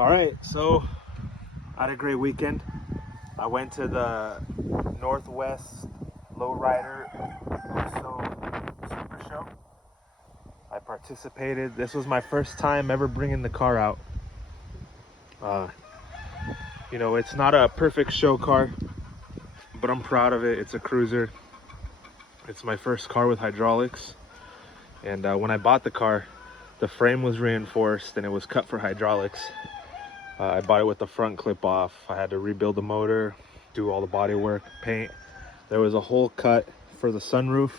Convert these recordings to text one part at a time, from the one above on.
All right, so I had a great weekend. I went to the Northwest Lowrider Super Show. I participated. This was my first time ever bringing the car out. It's not a perfect show car, but I'm proud of it. It's a cruiser. It's my first car with hydraulics. And when I bought the car, the frame was reinforced and it was cut for hydraulics. I bought it with the front clip off. I had to rebuild the motor, do all the body work, paint. There was a hole cut for the sunroof,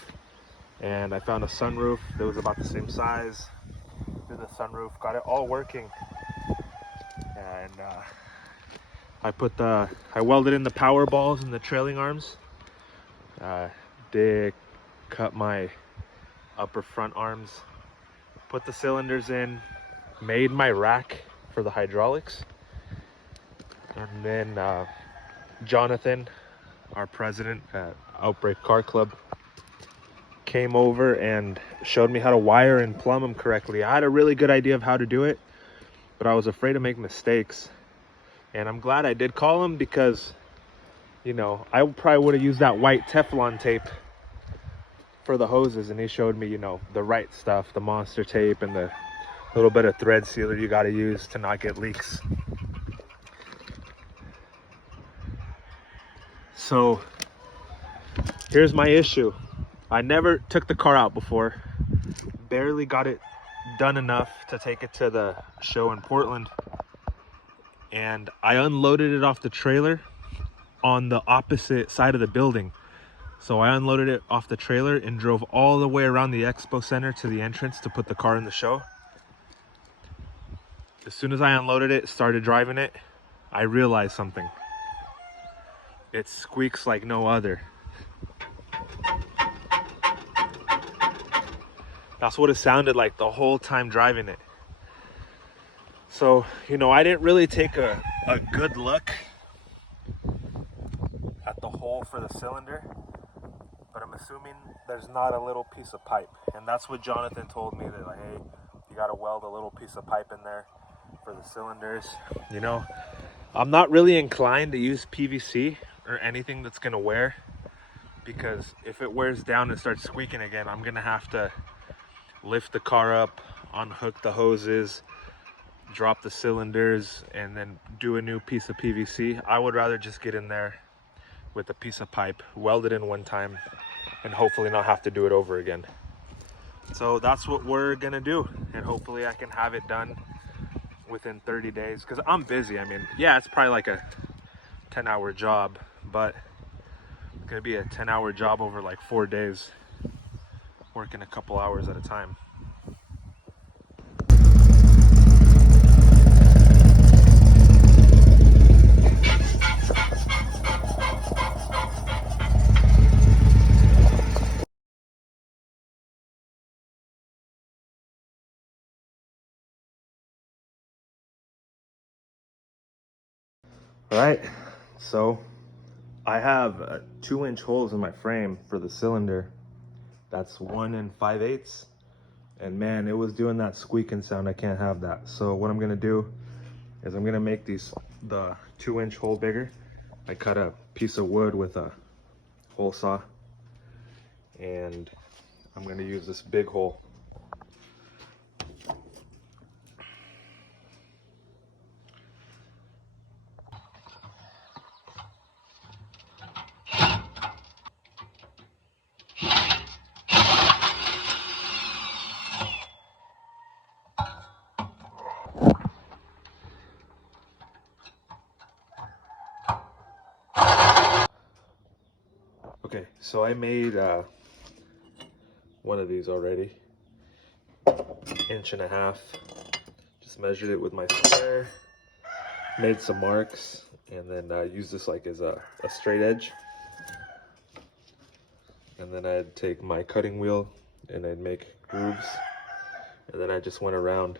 and I found a sunroof that was about the same size. Did the sunroof, got it all working, and I welded in the power balls and the trailing arms. Did cut my upper front arms, put the cylinders in, made my rack for the hydraulics, and then Jonathan, our president at Outbreak Car Club, came over and showed me how to wire and plumb them correctly. I had a really good idea of how to do it, but I was afraid to make mistakes, and I'm glad I did call him because I probably would have used that white Teflon tape for the hoses, and he showed me the right stuff, the monster tape and the little bit of thread sealer you got to use to not get leaks. So here's my issue. I never took the car out before, barely got it done enough to take it to the show in Portland, and I unloaded it off the trailer on the opposite side of the building. So I unloaded it off the trailer and drove all the way around the expo center to the entrance to put the car in the show. As soon as I unloaded it, started driving it, I realized something. It squeaks like no other. That's what it sounded like the whole time driving it. So, I didn't really take a good look at the hole for the cylinder, but I'm assuming there's not a little piece of pipe. And that's what Jonathan told me, that hey, you gotta weld a little piece of pipe in there for the cylinders. I'm not really inclined to use PVC or anything that's gonna wear, because if it wears down and starts squeaking again, I'm gonna have to lift the car up, unhook the hoses, drop the cylinders, and then do a new piece of PVC. I would rather just get in there with a piece of pipe, weld it in one time, and hopefully not have to do it over again. So that's what we're gonna do, and hopefully I can have it done within 30 days, because I'm busy. I mean, yeah, it's probably like a 10-hour job, but it's gonna be a 10-hour job over like 4 days, working a couple hours at a time. All right, so I have 2-inch holes in my frame for the cylinder. That's 1 5/8, and man, it was doing that squeaking sound. I can't have that. So what I'm gonna do is I'm gonna make the 2-inch hole bigger. I cut a piece of wood with a hole saw, and I'm gonna use this big hole. Okay, so I made one of these already, 1.5 inches. Just measured it with my square, made some marks, and then used this like as a straight edge. And then I'd take my cutting wheel and I'd make grooves, and then I just went around.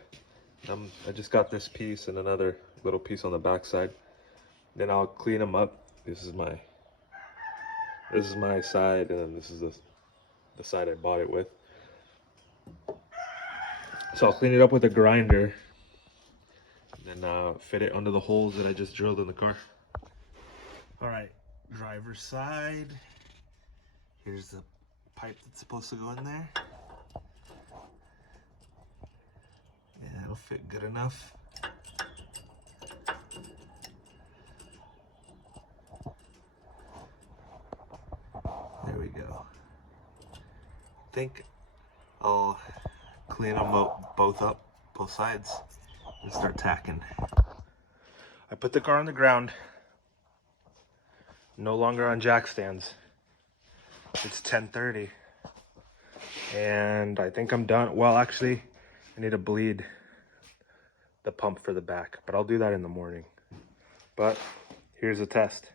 I just got this piece and another little piece on the back side. Then I'll clean them up. This is my side, and then this is the side I bought it with. So I'll clean it up with a grinder, and fit it under the holes that I just drilled in the car. All right, driver's side. Here's the pipe that's supposed to go in there. Yeah, it'll fit good enough. There we go. I think I'll clean them both up, both sides, and start tacking. I put the car on the ground, no longer on jack stands. It's 10:30, and I think I'm done. Well, actually, I need to bleed the pump for the back, but I'll do that in the morning. But here's a test.